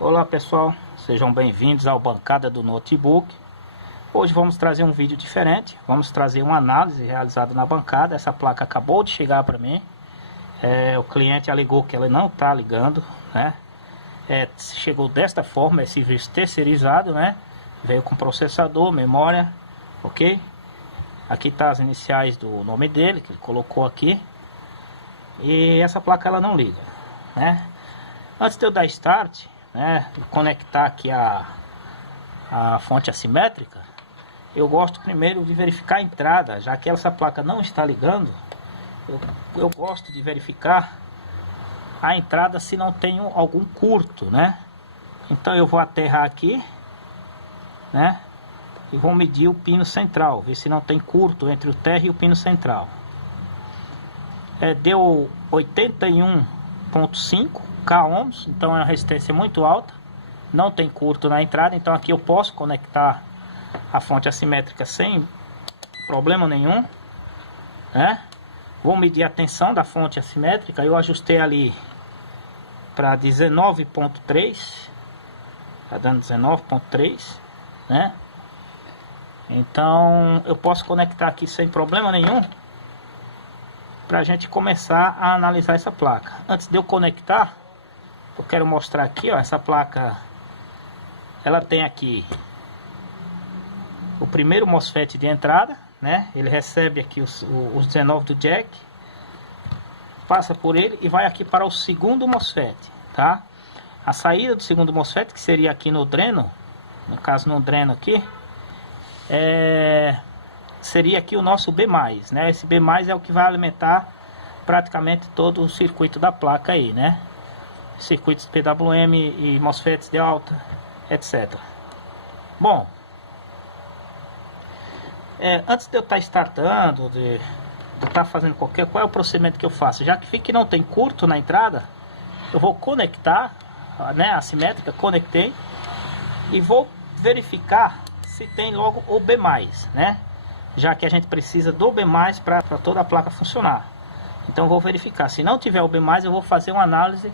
Olá pessoal, sejam bem-vindos ao Bancada do Notebook. Hoje vamos trazer um vídeo diferente, vamos trazer uma análise realizada na bancada. Essa placa acabou de chegar para mim, o cliente alegou que ela não está ligando, né? Chegou desta forma, esse serviço terceirizado, né? Veio com processador, memória, ok? Aqui está as iniciais do nome dele, que ele colocou aqui. E essa placa ela não liga, né? Antes de eu dar start, né, conectar aqui a fonte assimétrica, eu gosto primeiro de verificar a entrada. Já que essa placa não está ligando, eu gosto de verificar a entrada se não tem algum curto, né? Então eu vou aterrar aqui, né, e vou medir o pino central, ver se não tem curto entre o terra e o pino central. Deu 81,5 k ohms, então é uma resistência muito alta, não tem curto na entrada, então aqui eu posso conectar a fonte assimétrica sem problema nenhum, né? Vou medir a tensão da fonte assimétrica. Eu ajustei ali para 19,3, tá dando 19,3, né? Então eu posso conectar aqui sem problema nenhum para a gente começar a analisar essa placa. Antes de eu conectar, eu quero mostrar aqui, ó, essa placa, ela tem aqui o primeiro MOSFET de entrada, né? Ele recebe aqui os 19 do jack, passa por ele e vai aqui para o segundo MOSFET, tá? A saída do segundo MOSFET, que seria aqui no dreno, no caso no dreno aqui, seria aqui o nosso B+, né? Esse B+, é o que vai alimentar praticamente todo o circuito da placa aí, né? Circuitos PWM e MOSFETs de alta, etc. Bom, antes de eu estar startando, de estar fazendo qual é o procedimento que eu faço? Já que fica que não tem curto na entrada, eu vou conectar, né, a simétrica, conectei, e vou verificar se tem logo o B+, né? Já que a gente precisa do B+, para toda a placa funcionar. Então eu vou verificar. Se não tiver o B+, eu vou fazer uma análise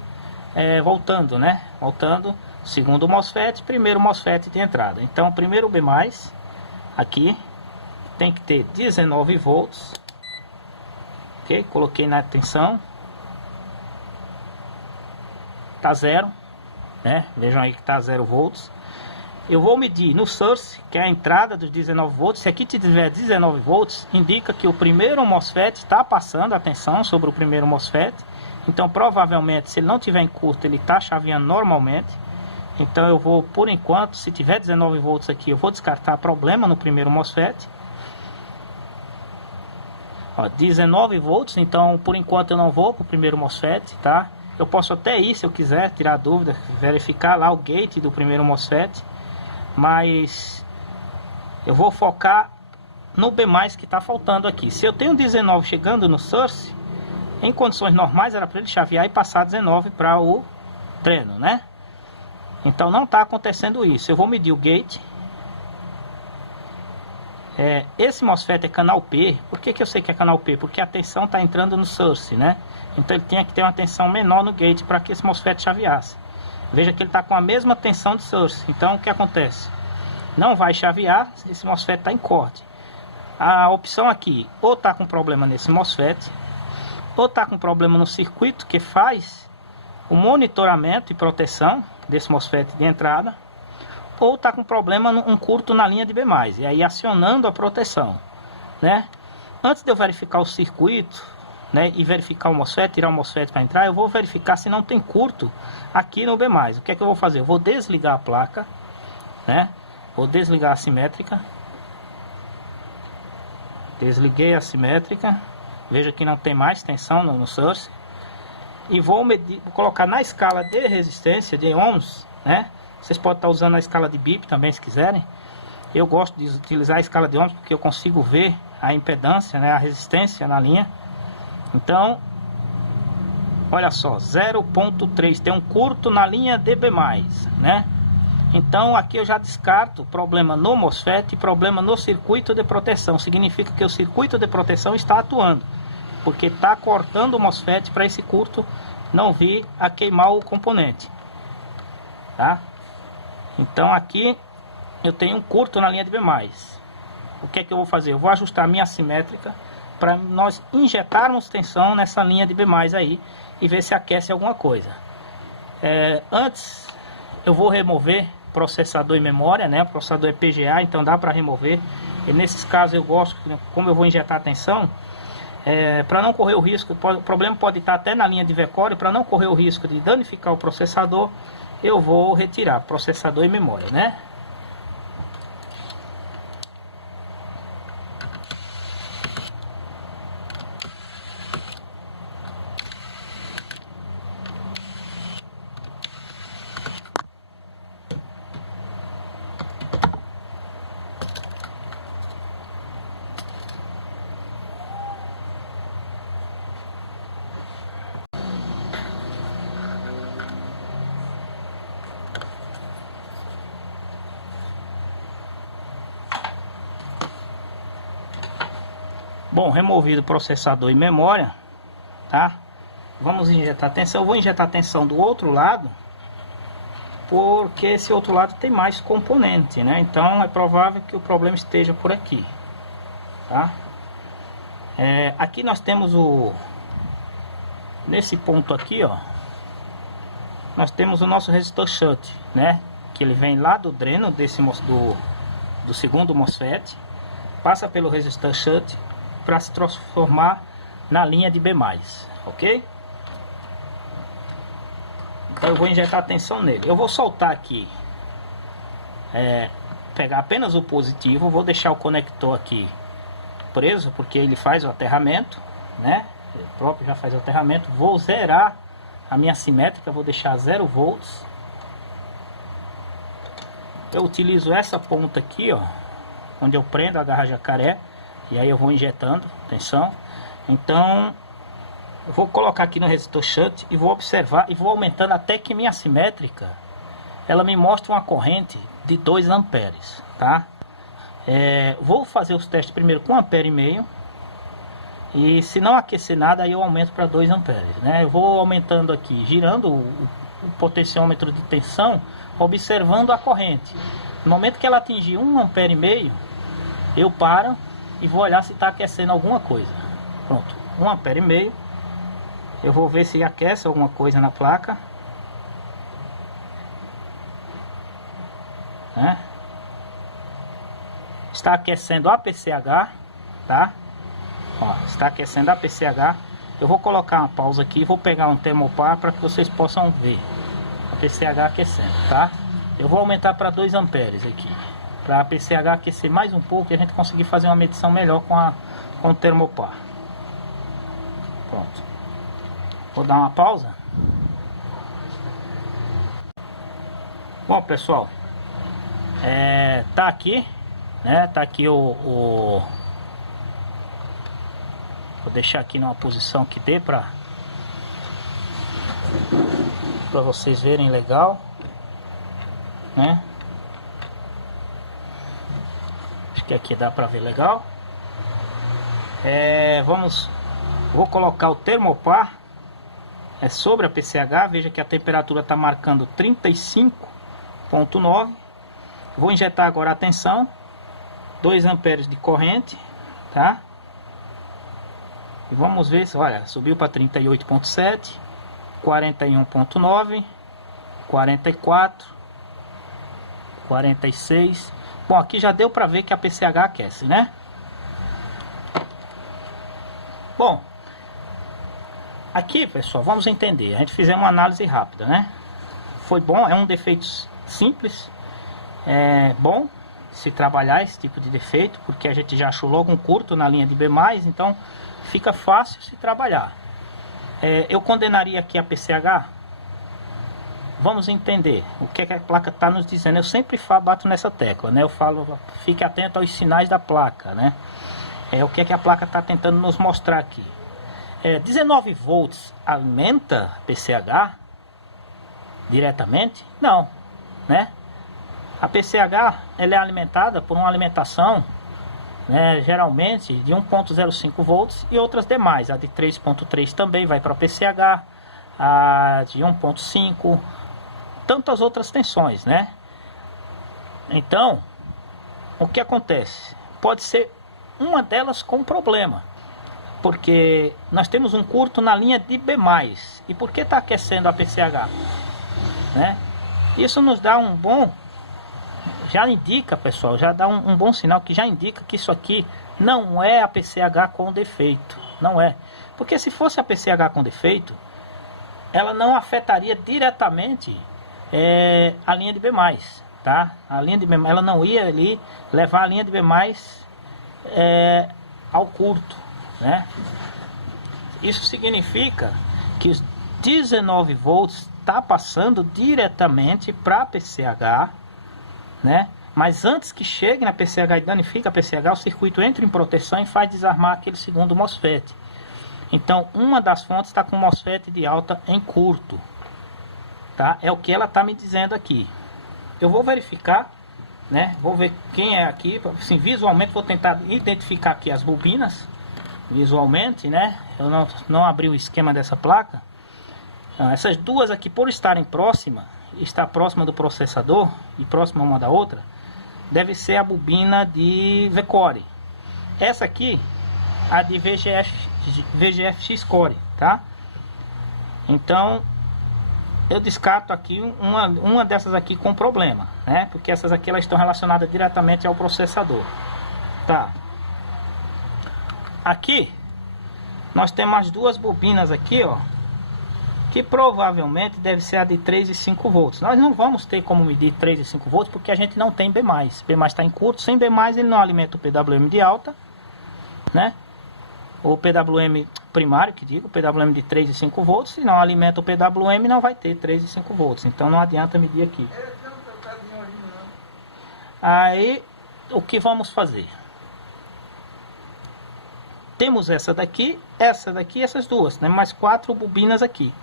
voltando, né? Voltando, segundo MOSFET, primeiro MOSFET de entrada. Então, primeiro B+, aqui, tem que ter 19 volts. Ok? Coloquei na tensão. Tá zero, né? Vejam aí que tá 0 volts. Eu vou medir no source, que é a entrada dos 19 volts. Se aqui tiver 19 volts, indica que o primeiro MOSFET está passando a tensão sobre o primeiro MOSFET. Então, provavelmente, se ele não tiver em curto, ele está chaveando normalmente. Então, eu vou, por enquanto, se tiver 19 volts aqui, eu vou descartar problema no primeiro MOSFET. Ó, 19 volts, então, por enquanto, eu não vou para o primeiro MOSFET, tá? Eu posso até ir, se eu quiser, tirar dúvida, verificar lá o gate do primeiro MOSFET. Mas eu vou focar no B+, que está faltando aqui. Se eu tenho 19 chegando no source, em condições normais era para ele chavear e passar 19 para o dreno, né? Então não está acontecendo isso. Eu vou medir o gate. Esse MOSFET é canal P. Por que eu sei que é canal P? Porque a tensão está entrando no source, né? Então ele tinha que ter uma tensão menor no gate para que esse MOSFET chaveasse. Veja que ele está com a mesma tensão de source. Então o que acontece? Não vai chavear, esse MOSFET está em corte. A opção aqui, ou está com problema nesse MOSFET, ou está com problema no circuito que faz o monitoramento e proteção desse MOSFET de entrada, ou está com problema um curto na linha de B+, e aí acionando a proteção, né? Antes de eu verificar o circuito, né, e verificar o MOSFET, tirar o MOSFET para entrar, eu vou verificar se não tem curto aqui no B+. O que é que eu vou fazer? Eu vou desligar a placa, né? Vou desligar a simétrica. Desliguei a simétrica. Veja que não tem mais tensão no source. E vou medir, vou colocar na escala de resistência de ohms, né? Vocês podem estar usando a escala de BIP também, se quiserem. Eu gosto de utilizar a escala de ohms porque eu consigo ver a impedância, né, a resistência na linha. Então, olha só, 0,3, tem um curto na linha de B+, né? Então aqui eu já descarto problema no MOSFET e problema no circuito de proteção. Significa que o circuito de proteção está atuando, porque está cortando o MOSFET para esse curto não vir a queimar o componente. tá? Então aqui eu tenho um curto na linha de B+. O que é que eu vou fazer? Eu vou ajustar a minha assimétrica para nós injetarmos tensão nessa linha de B+ aí e ver se aquece alguma coisa. Antes eu vou remover processador e memória, né? O processador é PGA, então dá para remover. E nesses casos eu gosto, como eu vou injetar tensão, para não correr o risco, o problema pode estar até na linha de V-Core, para não correr o risco de danificar o processador, eu vou retirar processador e memória, né? Bom, removido processador e memória, tá? Vamos injetar tensão. Eu vou injetar tensão do outro lado, porque esse outro lado tem mais componente, né? Então é provável que o problema esteja por aqui, tá? Aqui nós temos nesse ponto aqui, ó, nós temos o nosso resistor shunt, né? Que ele vem lá do dreno do segundo MOSFET, passa pelo resistor shunt para se transformar na linha de B+, ok? Então eu vou injetar tensão nele. Eu vou soltar aqui, pegar apenas o positivo, vou deixar o conector aqui preso, porque ele faz o aterramento, né? Ele próprio já faz o aterramento. Vou zerar a minha assimétrica, vou deixar 0 volts. Eu utilizo essa ponta aqui, ó, onde eu prendo a garra jacaré, e aí eu vou injetando tensão. Então eu vou colocar aqui no resistor shunt e vou observar e vou aumentando até que minha assimétrica ela me mostre uma corrente de 2 amperes, tá? Vou fazer os testes primeiro com 1,5 ampere, e se não aquecer nada aí eu aumento para 2 amperes, né? Eu vou aumentando aqui, girando o potenciômetro de tensão, observando a corrente. No momento que ela atingir 1,5 ampere, eu paro e vou olhar se está aquecendo alguma coisa. Pronto, 1,5 ampere. Eu vou ver se aquece alguma coisa na placa, né? Está aquecendo a PCH, tá? Ó, está aquecendo a PCH. Eu vou colocar uma pausa aqui, vou pegar um termopar para que vocês possam ver a PCH aquecendo, tá? Eu vou aumentar para 2 amperes aqui, para a PCH aquecer mais um pouco e a gente conseguir fazer uma medição melhor com o termopar. Pronto. Vou dar uma pausa. Bom, pessoal, tá aqui, né? Tá aqui vou deixar aqui numa posição que dê para vocês verem legal, né? Acho que aqui dá para ver legal. Vou colocar o termopar sobre a PCH. Veja que a temperatura está marcando 35,9. Vou injetar agora a tensão, 2 amperes de corrente, tá? E vamos ver, olha, subiu para 38,7, 41,9, 44, 46. Bom, aqui já deu para ver que a PCH aquece, né? Bom, aqui, pessoal, vamos entender. A gente fizemos uma análise rápida, né? Foi bom, é um defeito simples. É bom se trabalhar esse tipo de defeito, porque a gente já achou logo um curto na linha de B+, então fica fácil se trabalhar. Eu condenaria aqui a PCH. Vamos entender o que a placa está nos dizendo. Eu sempre bato nessa tecla, né? Eu falo, fique atento aos sinais da placa, né? O que a placa está tentando nos mostrar aqui. 19 volts alimenta PCH diretamente? Não, né? A PCH ela é alimentada por uma alimentação, né, geralmente de 1,05 volts e outras demais. A de 3,3 também vai para a PCH, a de 1,5, tantas outras tensões, né? Então, o que acontece? Pode ser uma delas com problema, porque nós temos um curto na linha de B+. E por que está aquecendo a PCH? Né? Isso nos dá um bom... Já indica, pessoal, já dá um bom sinal que já indica que isso aqui não é a PCH com defeito. Não é. Porque se fosse a PCH com defeito, ela não afetaria diretamente a linha de B+. Tá? A linha de B+, ela não ia ali levar a linha de B+, ao curto, né? Isso significa que os 19 volts está passando diretamente para a PCH, né? Mas antes que chegue na PCH e danifique a PCH, o circuito entra em proteção e faz desarmar aquele segundo MOSFET. Então, uma das fontes está com MOSFET de alta em curto, tá? É o que ela está me dizendo aqui. Eu vou verificar, né? Vou ver quem é aqui, assim, visualmente vou tentar identificar aqui as bobinas, visualmente, né? Eu não abri o esquema dessa placa. Essas duas aqui, por estarem próximas, está próxima do processador e próxima uma da outra, deve ser a bobina de V-Core. Essa aqui, a de VGF X-Core, tá? Então, eu descarto aqui uma dessas aqui com problema, né? Porque essas aqui elas estão relacionadas diretamente ao processador. Tá. Aqui nós temos as duas bobinas aqui, ó, que provavelmente deve ser a de 3 e 5 volts. Nós não vamos ter como medir 3 e 5 volts porque a gente não tem B+. B+ está em curto, sem B+, ele não alimenta o PWM de alta, né? O PWM primário, que digo, o PWM de 3 e 5 volts, se não alimenta o PWM, não vai ter 3 e 5 volts. Então não adianta medir aqui. Aí, o que vamos fazer? Temos essa daqui, essas duas, né? Mais 4 bobinas aqui.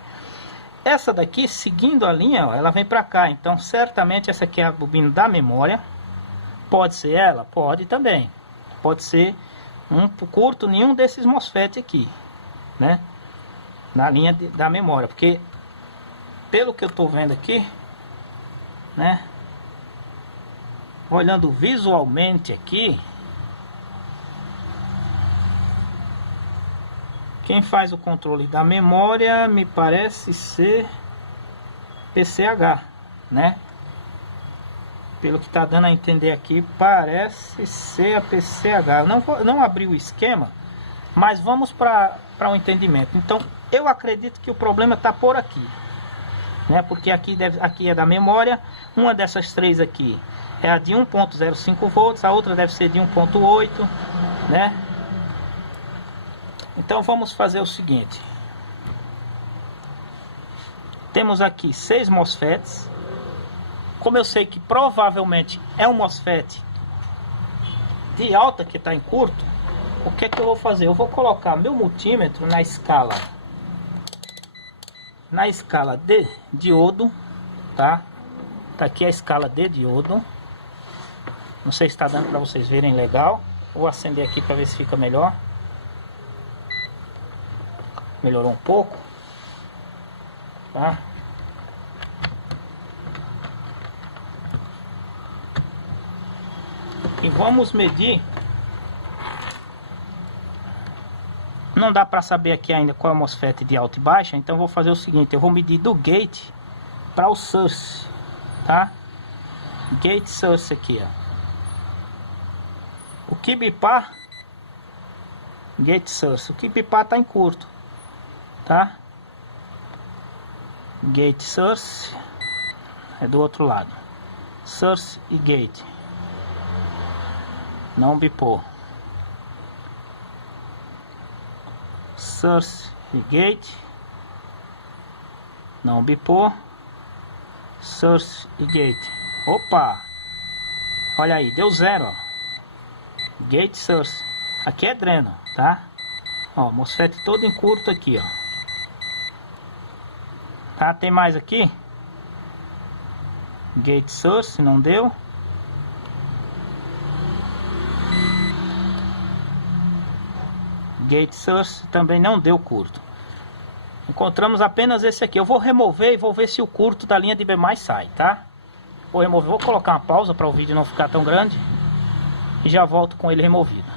Essa daqui, seguindo a linha, ó, ela vem para cá. Então, certamente essa aqui é a bobina da memória. Pode ser ela? Pode também. Pode ser um curto nenhum desses MOSFET aqui, né? Na linha da memória, porque pelo que eu estou vendo aqui, né? Olhando visualmente aqui, quem faz o controle da memória me parece ser PCH, né? Pelo que está dando a entender aqui, parece ser a PCH. Eu não abri o esquema, mas vamos para um entendimento. Então, eu acredito que o problema está por aqui, né? Porque aqui é da memória. Uma dessas três aqui é a de 1.05 volts, a outra deve ser de 1.8, né? Então, vamos fazer o seguinte. Temos aqui 6 MOSFETs. Como eu sei que provavelmente é um MOSFET de alta que está em curto, o que é que eu vou fazer? Eu vou colocar meu multímetro na escala de diodo, tá? Tá aqui a escala de diodo. Não sei se está dando para vocês verem legal. Vou acender aqui para ver se fica melhor. Melhorou um pouco, tá? E vamos medir. Não dá para saber aqui ainda qual é o MOSFET de alta e baixa, então vou fazer o seguinte, eu vou medir do gate para o source, tá? Gate source aqui, ó. O que bipar, gate source, o que bipar tá em curto, tá? Gate source é do outro lado, source e gate. Não bipou. Source e gate. Não bipou. Source e gate. Opa! Olha aí, deu 0, ó. Gate source. Aqui é dreno, tá? Ó, MOSFET todo em curto aqui, ó. Tá, tem mais aqui. Gate source, não deu. Gate source também não deu curto. Encontramos apenas esse aqui. Eu vou remover e vou ver se o curto da linha de B+ sai, tá? Vou remover, vou colocar uma pausa para o vídeo não ficar tão grande. E já volto com ele removido.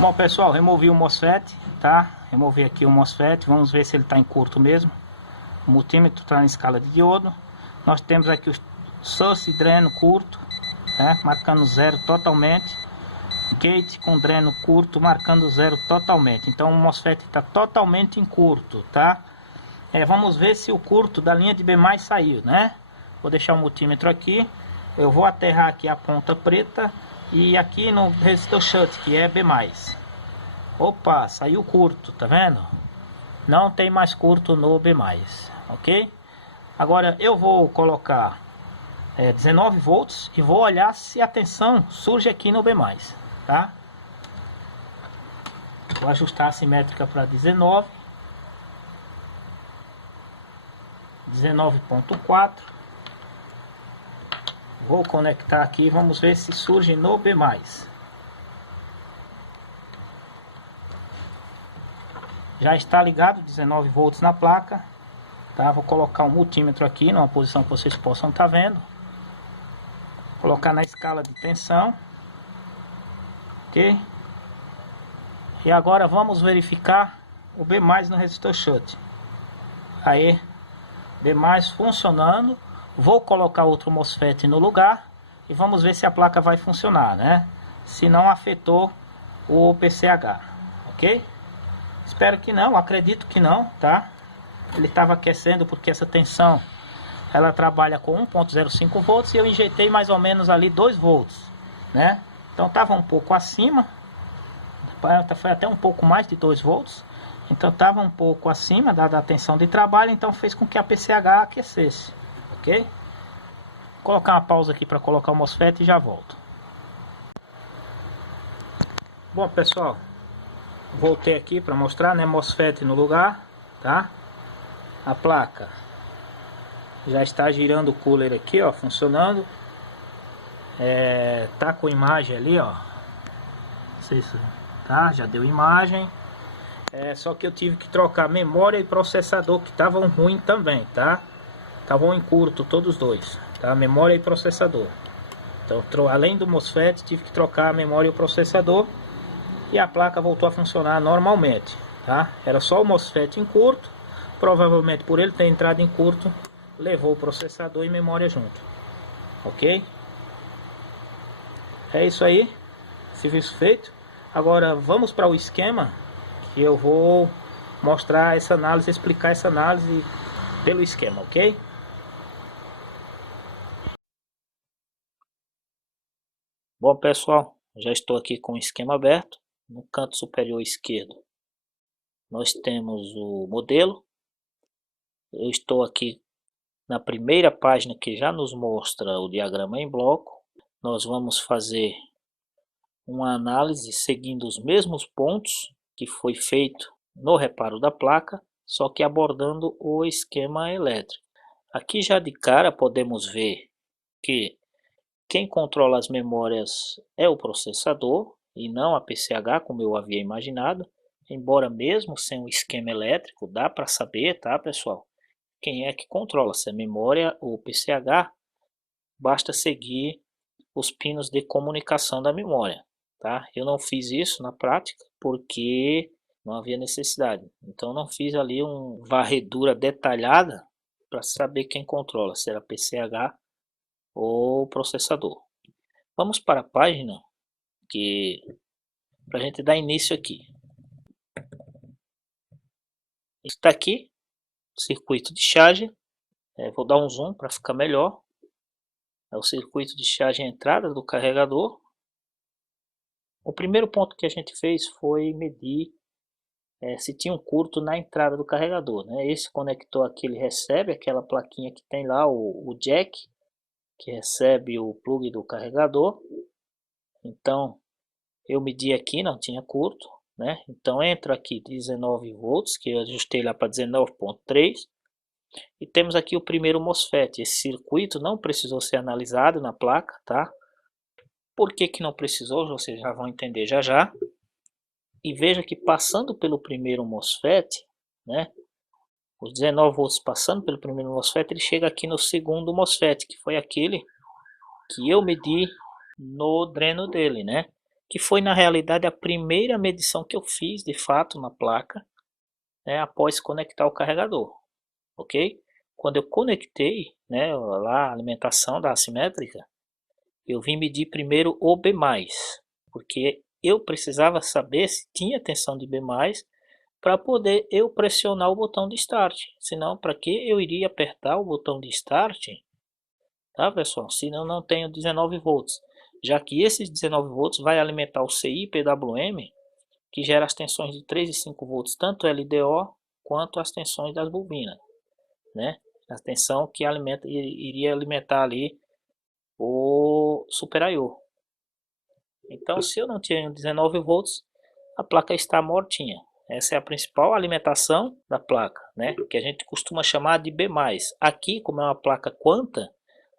Bom, pessoal, removi o MOSFET, tá? Removi aqui o MOSFET. Vamos ver se ele está em curto mesmo. O multímetro está na escala de diodo. Nós temos aqui o source dreno curto, né? Marcando 0 totalmente. Gate com dreno curto, marcando 0 totalmente. Então o MOSFET está totalmente em curto, tá? Vamos ver se o curto da linha de B+ saiu, né? Vou deixar o multímetro aqui. Eu vou aterrar aqui a ponta preta e aqui no resistor shut, que é B+. Opa, saiu curto, tá vendo? Não tem mais curto no B+, ok? Agora eu vou colocar 19 volts e vou olhar se a tensão surge aqui no B+, tá? Vou ajustar a simétrica para 19.4. Vou conectar aqui e vamos ver se surge no B+. Já está ligado 19 volts na placa, tá? Vou colocar o multímetro aqui numa posição que vocês possam estar vendo. Colocar na escala de tensão. Ok? E agora vamos verificar o B+ no resistor shut. Aí, B+ funcionando. Vou colocar outro MOSFET no lugar e vamos ver se a placa vai funcionar, né? Se não afetou o PCH, ok? Espero que não, acredito que não, tá? Ele estava aquecendo porque essa tensão ela trabalha com 1.05 volts e eu injetei mais ou menos ali 2 volts, né? Então estava um pouco acima, foi até um pouco mais de 2 volts. Então estava um pouco acima dada a tensão de trabalho, então fez com que a PCH aquecesse, ok? Vou colocar uma pausa aqui para colocar o MOSFET e já volto. Bom, pessoal, voltei aqui para mostrar, né, MOSFET no lugar, tá? A placa já está girando o cooler aqui, ó, funcionando. Tá com imagem ali, ó. Não sei se tá, já deu imagem. Só que eu tive que trocar memória e processador que estavam ruim também, tá? Estavam em curto todos dois, tá? Memória e processador. Então, além do MOSFET, tive que trocar a memória e o processador. E a placa voltou a funcionar normalmente, tá? Era só o MOSFET em curto. Provavelmente por ele ter entrado em curto, levou o processador e memória junto, ok? É isso aí, serviço feito. Agora vamos para o esquema, que eu vou mostrar essa análise, explicar essa análise pelo esquema, ok? Bom, pessoal, já estou aqui com o esquema aberto. No canto superior esquerdo nós temos o modelo. Eu estou aqui na primeira página que já nos mostra o diagrama em bloco. Nós vamos fazer uma análise seguindo os mesmos pontos que foi feito no reparo da placa, só que abordando o esquema elétrico. Aqui já de cara podemos ver que quem controla as memórias é o processador e não a PCH, como eu havia imaginado. Embora mesmo sem o esquema elétrico, dá para saber, tá, pessoal? Quem é que controla, se é memória ou PCH, basta seguir os pinos de comunicação da memória, tá? Eu não fiz isso na prática porque não havia necessidade. Então não fiz ali uma varredura detalhada para saber quem controla, se era PCH ou processador. Vamos para a página que para a gente dar início aqui. Está aqui o circuito de charge. Vou dar um zoom para ficar melhor. É o circuito de charge entrada do carregador. O primeiro ponto que a gente fez foi medir se tinha um curto na entrada do carregador, né? Esse conector aqui ele recebe aquela plaquinha que tem lá o jack, que recebe o plug do carregador. Então eu medi aqui, não tinha curto, né? Então entro aqui 19 volts, que eu ajustei lá para 19.3. E temos aqui o primeiro MOSFET. Esse circuito não precisou ser analisado na placa, tá? Por que que não precisou? Vocês já vão entender já já. e veja que passando pelo primeiro MOSFET, né, os 19 volts passando pelo primeiro MOSFET, ele chega aqui no segundo MOSFET, que foi aquele que eu medi no dreno dele, né? Que foi na realidade a primeira medição que eu fiz de fato na placa, né, após conectar o carregador, ok? Quando eu conectei, né, lá a alimentação da assimétrica, eu vim medir primeiro o B+, porque eu precisava saber se tinha tensão de B+, para poder eu pressionar o botão de start. Senão, para que eu iria apertar o botão de start, tá, pessoal? Senão não tenho 19 volts, já que esses 19 volts vai alimentar o CI PWM, que gera as tensões de 3 e 5 volts, tanto LDO quanto as tensões das bobinas, né? A tensão que iria alimentar ali o Super I/O. Então, se eu não tenho 19 volts, a placa está mortinha. Essa é a principal alimentação da placa, né? Que a gente costuma chamar de B+. Aqui, como é uma placa Quanta,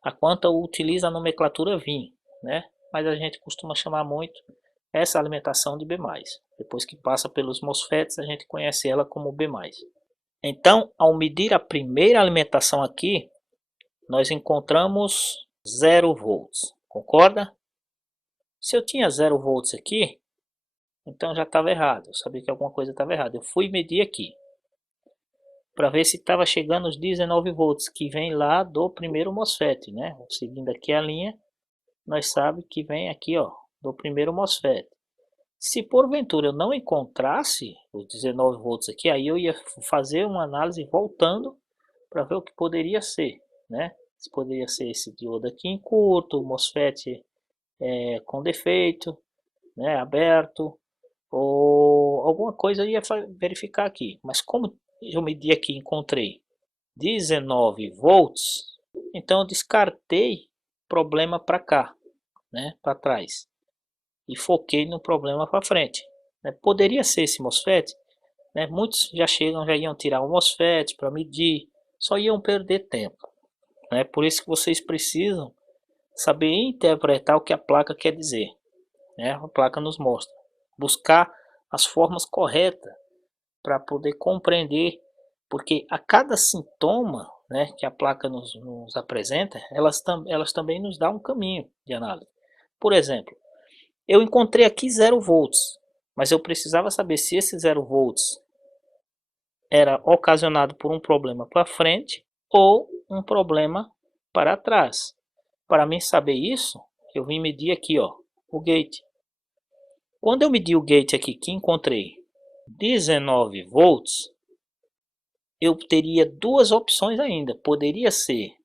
a Quanta utiliza a nomenclatura VIN, né? Mas a gente costuma chamar muito essa alimentação de B+. Depois que passa pelos MOSFETs, a gente conhece ela como B+. Então, ao medir a primeira alimentação aqui, nós encontramos 0 volts, concorda? Se eu tinha 0 volts aqui, então já estava errado, eu sabia que alguma coisa estava errada. Eu fui medir aqui, para ver se estava chegando os 19 volts, que vem lá do primeiro MOSFET, né? Seguindo aqui a linha, nós sabemos que vem aqui, ó, do primeiro MOSFET. Se porventura eu não encontrasse os 19 volts aqui, aí eu ia fazer uma análise voltando para ver o que poderia ser, né? Se poderia ser esse diodo aqui em curto, MOSFET com defeito, né, aberto, ou alguma coisa eu ia verificar aqui. Mas como eu medi aqui e encontrei 19 volts, então eu descartei problema para cá, né, para trás, e foquei no problema para frente, né? Poderia ser esse MOSFET, né? Muitos já iam tirar o MOSFET para medir, só iam perder tempo, né? Por isso que vocês precisam saber interpretar o que a placa quer dizer, né? A placa nos mostra, buscar as formas corretas para poder compreender, porque a cada sintoma, né, que a placa nos apresenta, elas também nos dão um caminho de análise. Por exemplo, eu encontrei aqui 0 volts, mas eu precisava saber se esse 0 volts era ocasionado por um problema para frente ou um problema para trás. Para mim saber isso, eu vim medir aqui, ó, o gate. Quando eu medi o gate aqui, que encontrei 19 volts, eu teria duas opções ainda. Poderia ser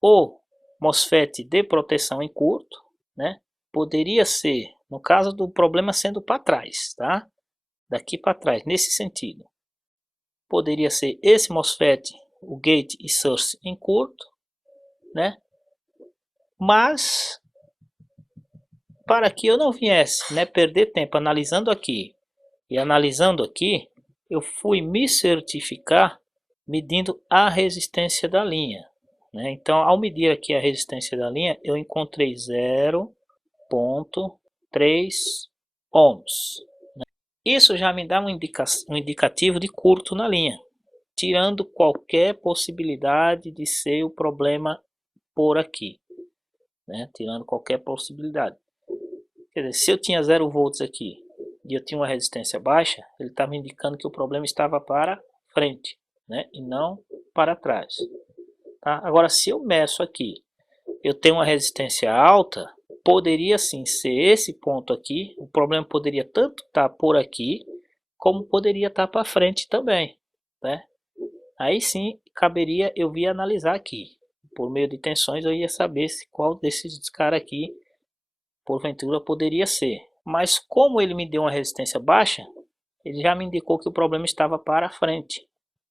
o MOSFET de proteção em curto, né? Poderia ser, no caso do problema sendo para trás, tá? Daqui para trás, nesse sentido. Poderia ser esse MOSFET, o gate e source em curto, né? Mas, para que eu não viesse, né, perder tempo analisando aqui e analisando aqui, eu fui me certificar medindo a resistência da linha, né? Então, ao medir aqui a resistência da linha, eu encontrei 0,3 ohms. Isso já me dá um indicativo de curto na linha, tirando qualquer possibilidade de ser o problema por aqui, né? Tirando qualquer possibilidade. Quer dizer, se eu tinha 0 volts aqui e eu tinha uma resistência baixa, ele estava me indicando que o problema estava para frente, né? E não para trás. Tá? Agora, se eu meço aqui, eu tenho uma resistência alta, poderia sim ser esse ponto aqui, o problema poderia tanto estar por aqui, como poderia estar para frente também, né? Aí sim, caberia eu vir analisar aqui, por meio de tensões eu ia saber qual desses caras aqui, porventura, poderia ser. Mas como ele me deu uma resistência baixa, ele já me indicou que o problema estava para frente.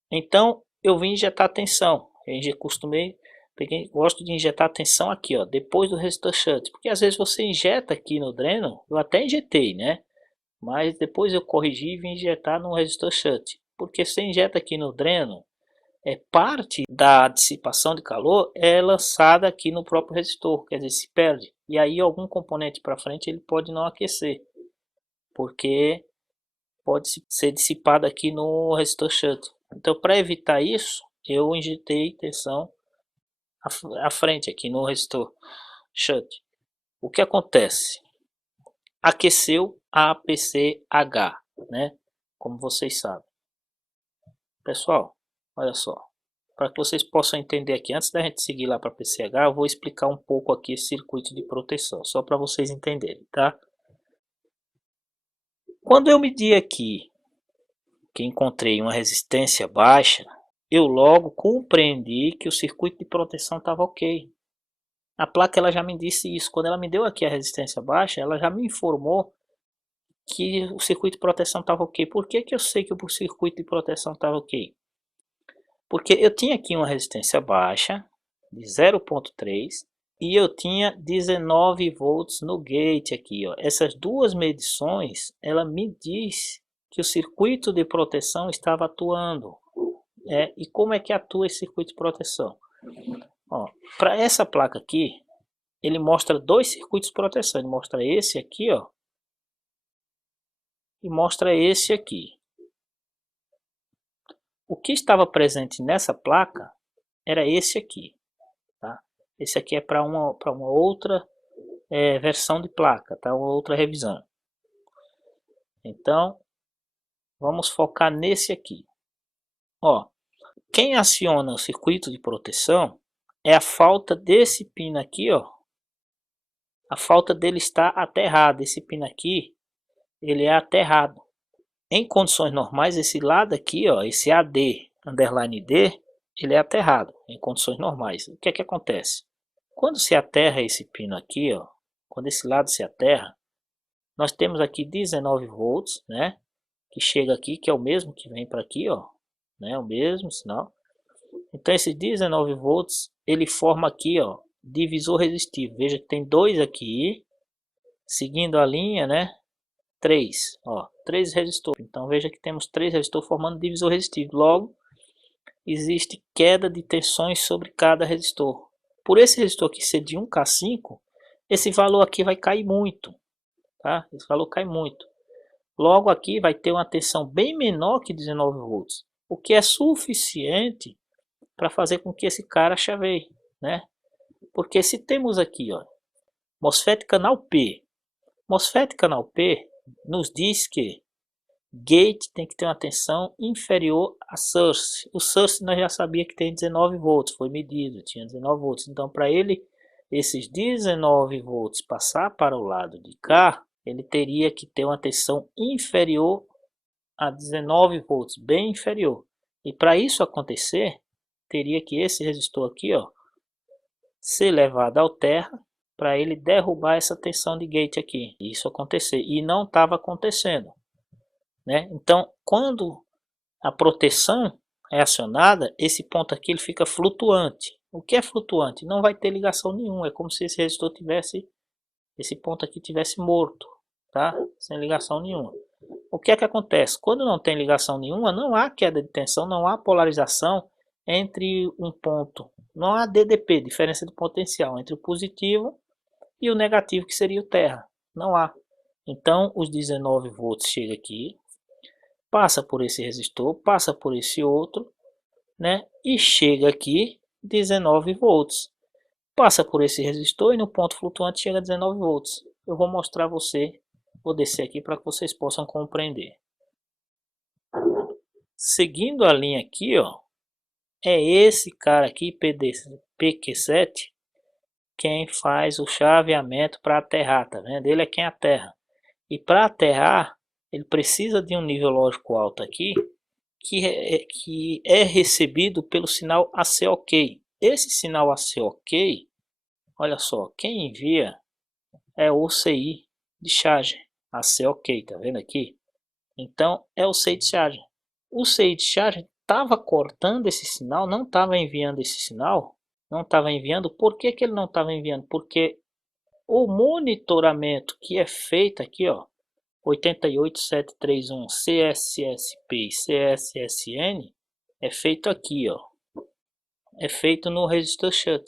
Então, eu vim injetar tensão, gosto de injetar tensão aqui, ó, depois do resistor shunt, porque às vezes você injeta aqui no dreno, eu até injetei, né? Mas depois eu corrigi e vim injetar no resistor shunt, porque você injeta aqui no dreno, parte da dissipação de calor é lançada aqui no próprio resistor, quer dizer, se perde, e aí algum componente para frente ele pode não aquecer, porque pode ser dissipada aqui no resistor shunt. Então, para evitar isso, eu injetei tensão à frente aqui no resistor shunt. O que acontece? Aqueceu a PCH, né? Como vocês sabem. Pessoal, olha só. Para que vocês possam entender aqui, antes da gente seguir lá para PCH, eu vou explicar um pouco aqui esse circuito de proteção, só para vocês entenderem, tá? Quando eu medi aqui, que encontrei uma resistência baixa, eu logo compreendi que o circuito de proteção estava ok. A placa ela já me disse isso. Quando ela me deu aqui a resistência baixa, ela já me informou que o circuito de proteção estava ok. Por que eu sei que o circuito de proteção estava ok? Porque eu tinha aqui uma resistência baixa de 0.3 e eu tinha 19 volts no gate aqui, ó. Essas duas medições, ela me diz que o circuito de proteção estava atuando. E como é que atua esse circuito de proteção? Para essa placa aqui, ele mostra dois circuitos de proteção. Ele mostra esse aqui, ó, e mostra esse aqui. O que estava presente nessa placa era esse aqui, tá? Esse aqui é para uma outra versão de placa, tá? Uma outra revisão. Então, vamos focar nesse aqui. Ó, quem aciona o circuito de proteção é a falta desse pino aqui, ó. A falta dele está aterrado. Esse pino aqui, ele é aterrado. Em condições normais, esse lado aqui, ó, esse AD, underline D, ele é aterrado em condições normais. O que é que acontece? Quando se aterra esse pino aqui, ó, quando esse lado se aterra, nós temos aqui 19 volts, né? Que chega aqui, que é o mesmo que vem para aqui, ó, né? O mesmo sinal. Então esses 19 volts, ele forma aqui, ó, divisor resistivo. Veja que tem dois aqui, seguindo a linha, né? 3, ó, 3 resistores. Então veja que temos 3 resistores formando divisor resistivo. Logo, existe queda de tensões sobre cada resistor. Por esse resistor aqui ser de 1K5, esse valor aqui vai cair muito, tá? Esse valor cai muito. Logo aqui vai ter uma tensão bem menor que 19 volts, o que é suficiente para fazer com que esse cara chaveie, né? Porque se temos aqui, ó, MOSFET canal P, MOSFET canal P nos diz que gate tem que ter uma tensão inferior a source. O source nós já sabia que tem 19 volts, foi medido, tinha 19 volts. Então para ele, esses 19 volts passar para o lado de cá, ele teria que ter uma tensão inferior a 19 volts, bem inferior. E para isso acontecer, teria que esse resistor aqui, ó, ser levado ao terra para ele derrubar essa tensão de gate aqui. Isso acontecer, e não estava acontecendo, né? Então, quando a proteção é acionada, esse ponto aqui ele fica flutuante. O que é flutuante? Não vai ter ligação nenhuma, é como se esse resistor tivesse, esse ponto aqui tivesse morto, tá? Sem ligação nenhuma. O que é que acontece? Quando não tem ligação nenhuma, não há queda de tensão, não há polarização entre um ponto, não há DDP, diferença de potencial, entre o positivo e o negativo, que seria o terra. Não há. Então, os 19 volts chega aqui, passa por esse resistor, passa por esse outro, né? E chega aqui 19 volts. Passa por esse resistor e no ponto flutuante chega a 19 volts. Eu vou mostrar a você, vou descer aqui para que vocês possam compreender. Seguindo a linha aqui, ó, é esse cara aqui, PQ7, quem faz o chaveamento para aterrar, tá vendo? Ele é quem aterra. E para aterrar, ele precisa de um nível lógico alto aqui, que é recebido pelo sinal ACOK. Esse sinal ACOK, olha só, quem envia é o CI de charge, ACOK, tá vendo aqui? Então é o CI de charge. O CI de charge estava cortando esse sinal, não estava enviando esse sinal, não estava enviando. Por que ele não estava enviando? Porque o monitoramento que é feito aqui, ó, 88731 CSSP e CSSN, é feito aqui, ó, é feito no resistor shunt.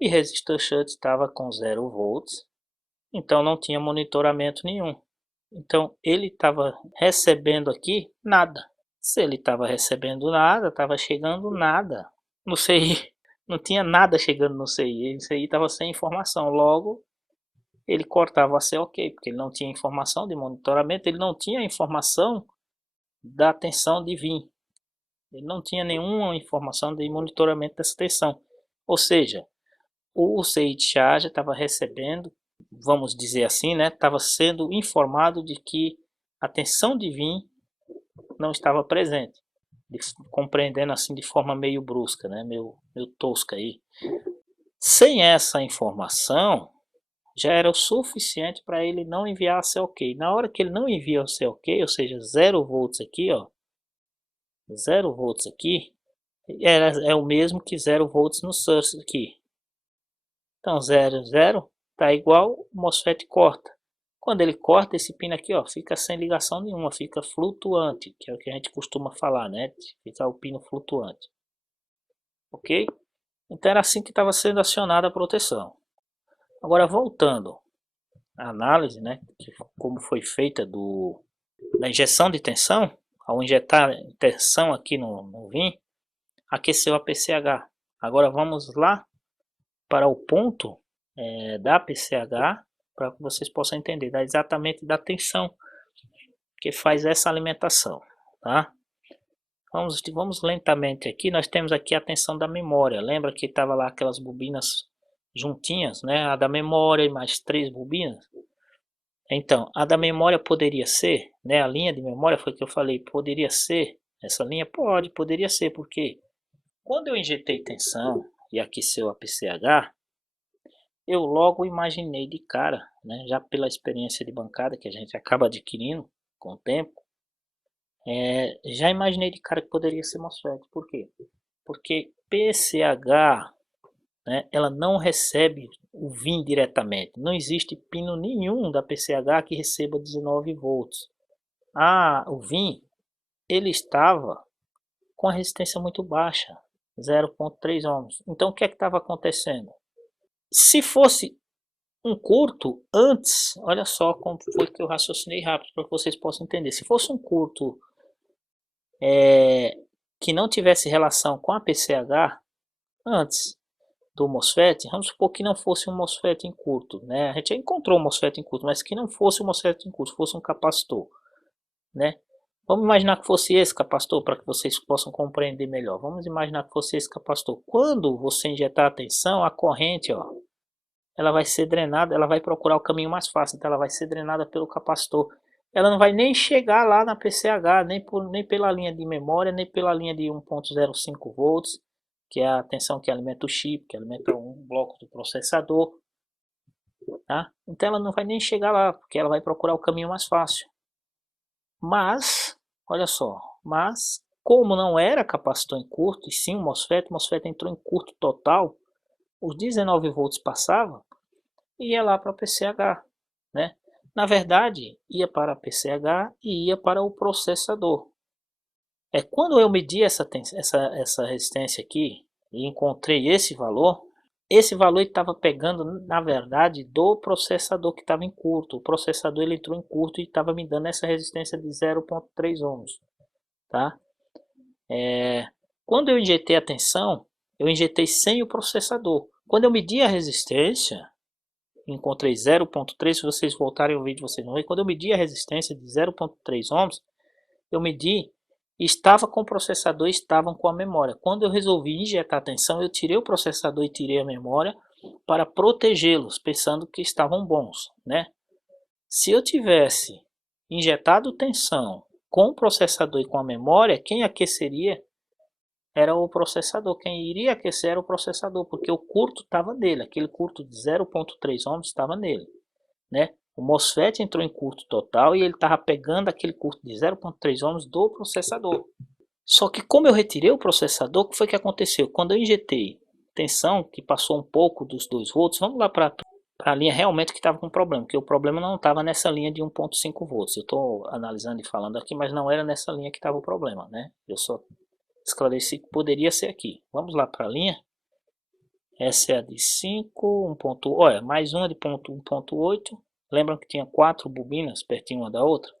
E resistor shunt estava com 0 volts, então não tinha monitoramento nenhum. Então ele estava recebendo aqui nada. Se ele estava recebendo nada, estava chegando nada no CI. Não tinha nada chegando no CI. O CI estava sem informação. Logo, ele cortava a COK, porque ele não tinha informação de monitoramento, ele não tinha informação da tensão de VIN. Ele não tinha nenhuma informação de monitoramento dessa tensão. Ou seja, o CI de charge estava recebendo, vamos dizer assim, né, estava sendo informado de que a tensão de VIN não estava presente, compreendendo assim de forma meio brusca, né, meio tosca aí. Sem essa informação, já era o suficiente para ele não enviar a COK. Na hora que ele não envia o COK, ou seja, 0 volts aqui, ó, 0 volts aqui, é o mesmo que 0 volts no source aqui. Então 0, 0 tá igual, o MOSFET corta. Quando ele corta, esse pino aqui, ó, fica sem ligação nenhuma, fica flutuante, que é o que a gente costuma falar, né? Fica o pino flutuante. Ok? Então era assim que estava sendo acionada a proteção. Agora voltando à análise, né? Como foi feita da injeção de tensão, ao injetar tensão aqui no VIN, aqueceu a PCH. Agora vamos lá para o ponto da PCH, para que vocês possam entender exatamente da tensão que faz essa alimentação, tá? Vamos lentamente aqui. Nós temos aqui a tensão da memória. Lembra que estava lá aquelas bobinas juntinhas, né? A da memória e mais 3 bobinas. Então, a da memória poderia ser, né? A linha de memória foi que eu falei, poderia ser. Essa linha poderia ser, porque quando eu injetei tensão e aqueceu a PCH, eu logo imaginei de cara, né? Já pela experiência de bancada que a gente acaba adquirindo com o tempo, já imaginei de cara que poderia ser MOSFET. Por quê? Porque PCH, né, ela não recebe o VIN diretamente. Não existe pino nenhum da PCH que receba 19 volts. O VIN, ele estava com a resistência muito baixa, 0,3 ohms. Então o que é que estava acontecendo? Se fosse um curto antes, olha só como foi que eu raciocinei rápido para que vocês possam entender. Se fosse um curto que não tivesse relação com a PCH antes do MOSFET, vamos supor que não fosse um MOSFET em curto, né? A gente já encontrou um MOSFET em curto, mas que não fosse um MOSFET em curto, fosse um capacitor, né? Vamos imaginar que fosse esse capacitor para que vocês possam compreender melhor. Vamos imaginar que fosse esse capacitor. Quando você injetar a tensão, a corrente, ó, ela vai ser drenada, ela vai procurar o caminho mais fácil, então ela vai ser drenada pelo capacitor. Ela não vai nem chegar lá na PCH, nem pela linha de memória, nem pela linha de 1.05 volts, que é a tensão que alimenta o chip, que alimenta um bloco do processador. Tá? Então ela não vai nem chegar lá, porque ela vai procurar o caminho mais fácil. Mas, olha só, como não era capacitor em curto, e sim o MOSFET entrou em curto total, os 19 volts passavam e ia lá para a PCH, né? Na verdade, ia para a PCH e ia para o processador. Quando eu medi essa resistência aqui e encontrei esse valor estava pegando, na verdade, do processador que estava em curto. O processador ele entrou em curto e estava me dando essa resistência de 0,3 ohms. Tá? Quando eu injetei a tensão, eu injetei sem o processador. Quando eu medi a resistência, encontrei 0,3, se vocês voltarem ao vídeo vocês vão ver, quando eu medi a resistência de 0,3 ohms, eu medi, estava com o processador, estavam com a memória. Quando eu resolvi injetar a tensão, eu tirei o processador e tirei a memória para protegê-los, pensando que estavam bons, né? Se eu tivesse injetado tensão com o processador e com a memória, quem aqueceria era o processador. Quem iria aquecer era o processador, porque o curto estava nele, aquele curto de 0,3 ohms estava nele, né? O MOSFET entrou em curto total e ele estava pegando aquele curto de 0,3 ohms do processador. Só que como eu retirei o processador, o que foi que aconteceu? Quando eu injetei tensão, que passou um pouco dos 2 volts, vamos lá para a linha realmente que estava com problema, porque o problema não estava nessa linha de 1,5 volts. Eu estou analisando e falando aqui, mas não era nessa linha que estava o problema, né? Eu só esclareci que poderia ser aqui. Vamos lá para a linha. Essa é a de 5, 1. Olha, mais uma de ponto 1.8 Lembram que tinha 4 bobinas pertinho uma da outra?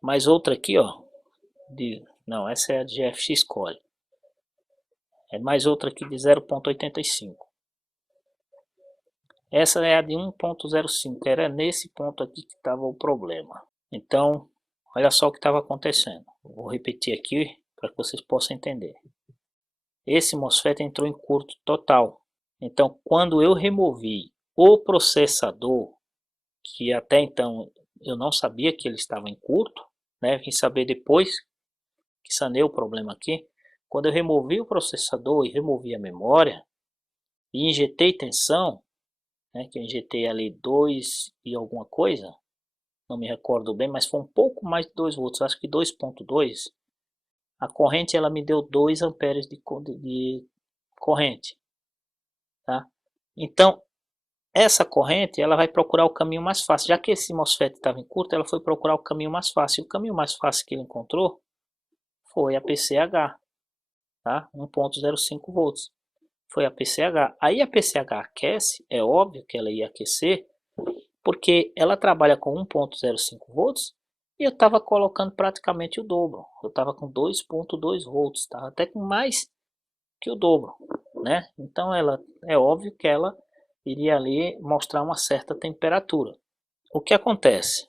Mais outra aqui, ó. Não, essa é a de FX Core. É mais outra aqui de 0.85. Essa é a de 1.05. Era nesse ponto aqui que estava o problema. Então, olha só o que estava acontecendo. Vou repetir aqui para que vocês possam entender. Esse MOSFET entrou em curto total. Então, quando eu removi o processador, que até então eu não sabia que ele estava em curto, né? Vim saber depois que sanei o problema aqui. Quando eu removi o processador e removi a memória e injetei tensão, né? Que eu injetei ali 2 e alguma coisa, não me recordo bem, mas foi um pouco mais de 2 volts, acho que 2.2. A corrente ela me deu 2 amperes de corrente, tá? Então, essa corrente ela vai procurar o caminho mais fácil. Já que esse MOSFET estava em curto, ela foi procurar o caminho mais fácil. E o caminho mais fácil que ele encontrou foi a PCH, tá? 1.05 volts. Foi a PCH. Aí a PCH aquece, é óbvio que ela ia aquecer, porque ela trabalha com 1.05 volts e eu estava colocando praticamente o dobro. Eu estava com 2.2 volts, estava até com mais que o dobro, né? Então ela é óbvio que ela iria ali mostrar uma certa temperatura. O que acontece?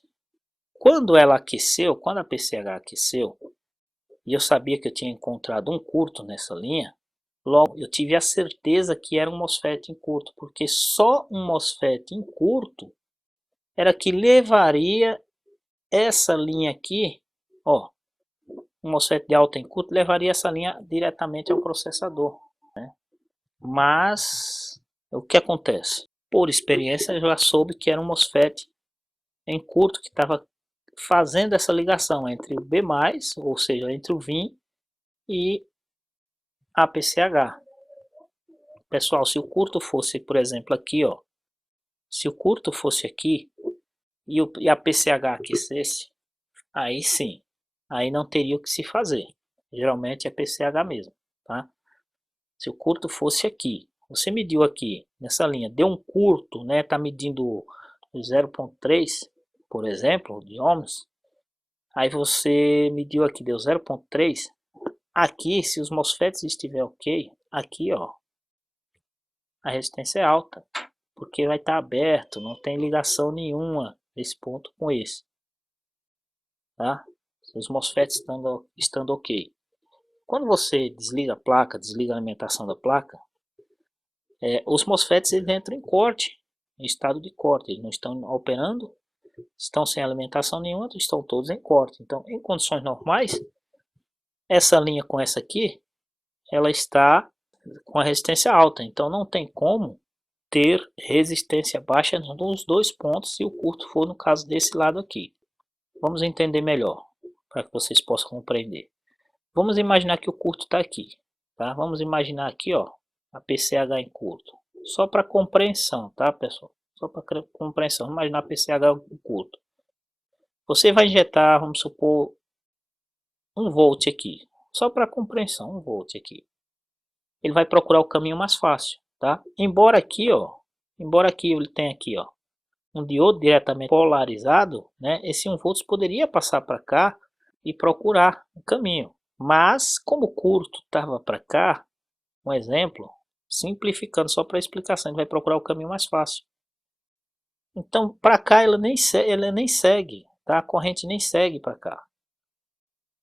Quando ela aqueceu, quando a PCH aqueceu, e eu sabia que eu tinha encontrado um curto nessa linha, logo eu tive a certeza que era um MOSFET em curto, porque só um MOSFET em curto era que levaria essa linha aqui, ó, um MOSFET de alta em curto levaria essa linha diretamente ao processador, né? Mas o que acontece? Por experiência eu já soube que era um MOSFET em curto que estava fazendo essa ligação entre o B+, ou seja, entre o VIN e a PCH. Pessoal, se o curto fosse, por exemplo, aqui, ó, se o curto fosse aqui e a PCH aquecesse, aí sim, aí não teria o que se fazer. Geralmente é PCH mesmo, tá? Se o curto fosse aqui, você mediu aqui nessa linha, deu um curto, né? Tá medindo 0.3, por exemplo, de ohms. Aí você mediu aqui, deu 0.3. Aqui, se os MOSFETs estiver ok, aqui ó, a resistência é alta, porque vai estar aberto, não tem ligação nenhuma esse ponto com esse, tá? Os MOSFETs estando ok. Quando você desliga a placa, desliga a alimentação da placa, os MOSFETs eles entram em corte, em estado de corte, eles não estão operando, estão sem alimentação nenhuma, estão todos em corte. Então, em condições normais, essa linha com essa aqui, ela está com a resistência alta, então não tem como ter resistência baixa nos dois pontos se o curto for no caso desse lado aqui. Vamos entender melhor, para que vocês possam compreender. Vamos imaginar que o curto está aqui, tá? Vamos imaginar aqui, ó, a PCH em curto. Só para compreensão, tá, pessoal? Só para compreensão. Vamos imaginar a PCH em curto. Você vai injetar, vamos supor, 1 volt aqui. Só para compreensão, 1 volt aqui. Ele vai procurar o caminho mais fácil, tá? Embora aqui, ó, embora aqui ele tenha aqui, ó, um diodo diretamente polarizado, né? Esse 1 volts poderia passar para cá e procurar o caminho. Mas como o curto estava para cá, um exemplo, simplificando só para explicação, ele vai procurar o caminho mais fácil. Então, para cá ela nem segue, tá? A corrente nem segue para cá.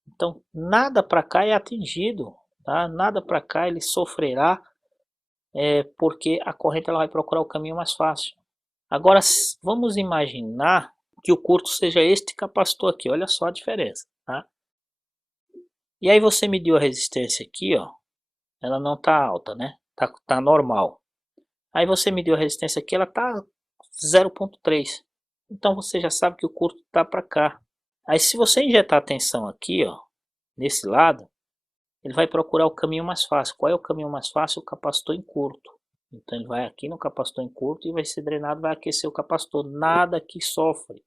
Então, nada para cá é atingido, tá? Nada para cá ele sofrerá, porque a corrente ela vai procurar o caminho mais fácil. Agora, vamos imaginar que o curto seja este capacitor aqui, olha só a diferença, tá? E aí você mediu a resistência aqui, ó, ela não está alta, né? Tá normal. Aí você mediu a resistência aqui, ela está 0.3. Então você já sabe que o curto está para cá. Aí se você injetar a tensão aqui, ó, nesse lado, ele vai procurar o caminho mais fácil. Qual é o caminho mais fácil? O capacitor em curto. Então ele vai aqui no capacitor em curto e vai ser drenado, vai aquecer o capacitor. Nada aqui sofre,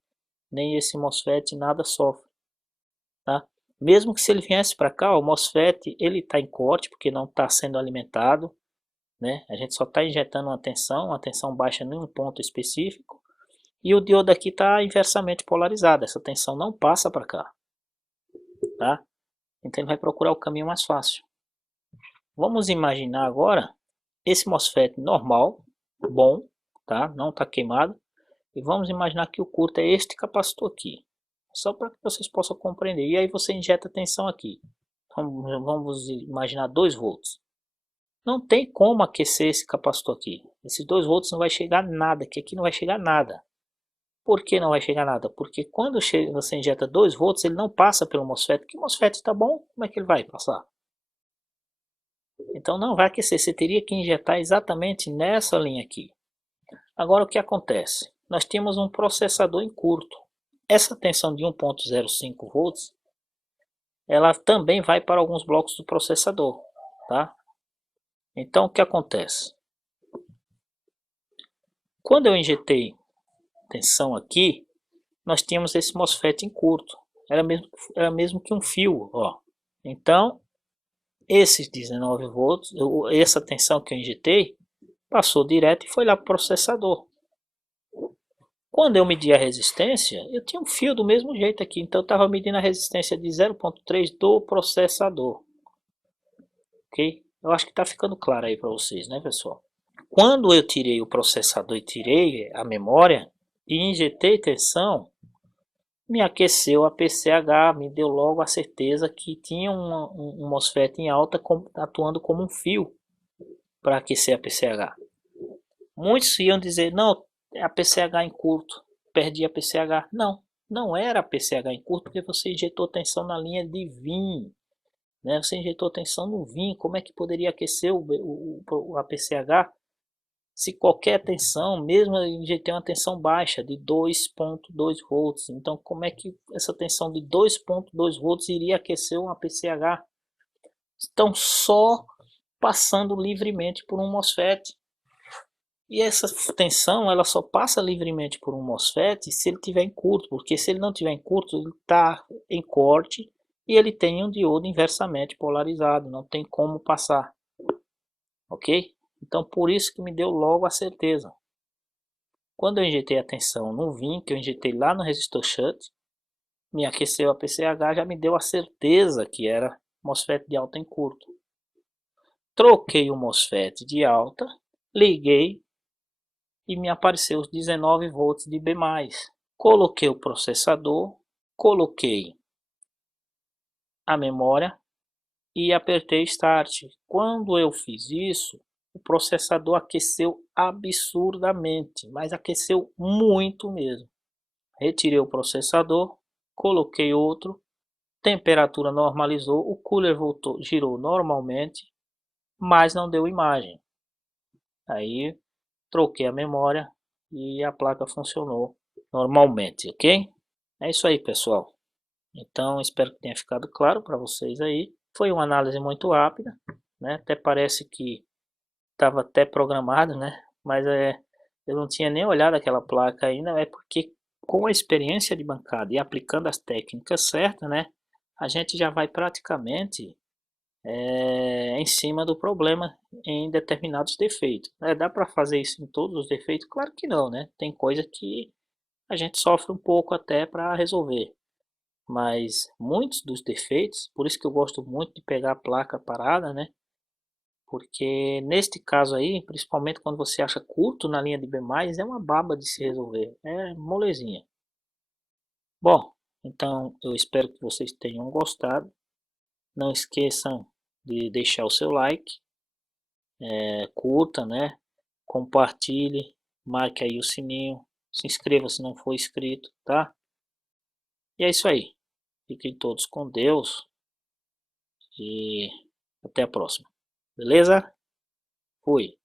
nem esse MOSFET, nada sofre, tá? Mesmo que se ele viesse para cá, o MOSFET ele está em corte porque não está sendo alimentado, né? A gente só está injetando uma tensão baixa em um ponto específico. E o diodo aqui está inversamente polarizado, essa tensão não passa para cá, tá? Então ele vai procurar o caminho mais fácil. Vamos imaginar agora esse MOSFET normal, bom, tá? Não está queimado. E vamos imaginar que o curto é este capacitor aqui. Só para que vocês possam compreender. E aí você injeta tensão aqui. Vamos imaginar 2 volts. Não tem como aquecer esse capacitor aqui. Esses 2 volts não vai chegar nada, que aqui não vai chegar nada. Por que não vai chegar nada? Porque quando você injeta 2 volts, ele não passa pelo MOSFET. Porque o MOSFET está bom, como é que ele vai passar? Então não vai aquecer, você teria que injetar exatamente nessa linha aqui. Agora o que acontece? Nós temos um processador em curto. Essa tensão de 1.05 volts, ela também vai para alguns blocos do processador, tá? Então o que acontece? Quando eu injetei tensão aqui, nós tínhamos esse MOSFET em curto. Era mesmo que um fio, ó. Então, esses 19 volts, essa tensão que eu injetei, passou direto e foi lá para o processador. Quando eu medi a resistência, eu tinha um fio do mesmo jeito aqui, então eu estava medindo a resistência de 0.3 do processador. Ok? Eu acho que está ficando claro aí para vocês, né, pessoal? Quando eu tirei o processador e tirei a memória e injetei tensão, me aqueceu a PCH, me deu logo a certeza que tinha um MOSFET em alta atuando como um fio para aquecer a PCH. Muitos iam dizer, não, é a PCH em curto, perdi a PCH. Não, não era a PCH em curto porque você injetou tensão na linha de VIN. Né? Você injetou tensão no VIN, como é que poderia aquecer a PCH se qualquer tensão, mesmo eu injetei uma tensão baixa de 2.2 volts, então como é que essa tensão de 2.2 volts iria aquecer uma PCH? Estão só passando livremente por um MOSFET. E essa tensão ela só passa livremente por um MOSFET se ele tiver em curto, porque se ele não tiver em curto, ele está em corte e ele tem um diodo inversamente polarizado, não tem como passar, ok? Então por isso que me deu logo a certeza. Quando eu injetei a tensão no VIN, que eu injetei lá no resistor shunt, me aqueceu a PCH, já me deu a certeza que era MOSFET de alta em curto. Troquei o MOSFET de alta, liguei e me apareceu os 19 volts de B+. Coloquei o processador, coloquei a memória e apertei Start. Quando eu fiz isso, o processador aqueceu absurdamente, mas aqueceu muito mesmo. Retirei o processador, coloquei outro, temperatura normalizou, o cooler voltou, girou normalmente, mas não deu imagem. Aí troquei a memória e a placa funcionou normalmente, ok? É isso aí, pessoal. Então espero que tenha ficado claro para vocês aí. Foi uma análise muito rápida, né? Até parece que estava até programado, né? Mas eu não tinha nem olhado aquela placa ainda, é porque com a experiência de bancada e aplicando as técnicas certas, né? A gente já vai praticamente em cima do problema em determinados defeitos. Dá para fazer isso em todos os defeitos? Claro que não, né? Tem coisa que a gente sofre um pouco até para resolver. Mas muitos dos defeitos, por isso que eu gosto muito de pegar a placa parada, né? Porque neste caso aí, principalmente quando você acha curto na linha de B+, é uma baba de se resolver, é molezinha. Bom, então eu espero que vocês tenham gostado. Não esqueçam de deixar o seu like, curta, né? Compartilhe, marque aí o sininho, se inscreva se não for inscrito, tá? E é isso aí. Fiquem todos com Deus e até a próxima. Beleza? Fui.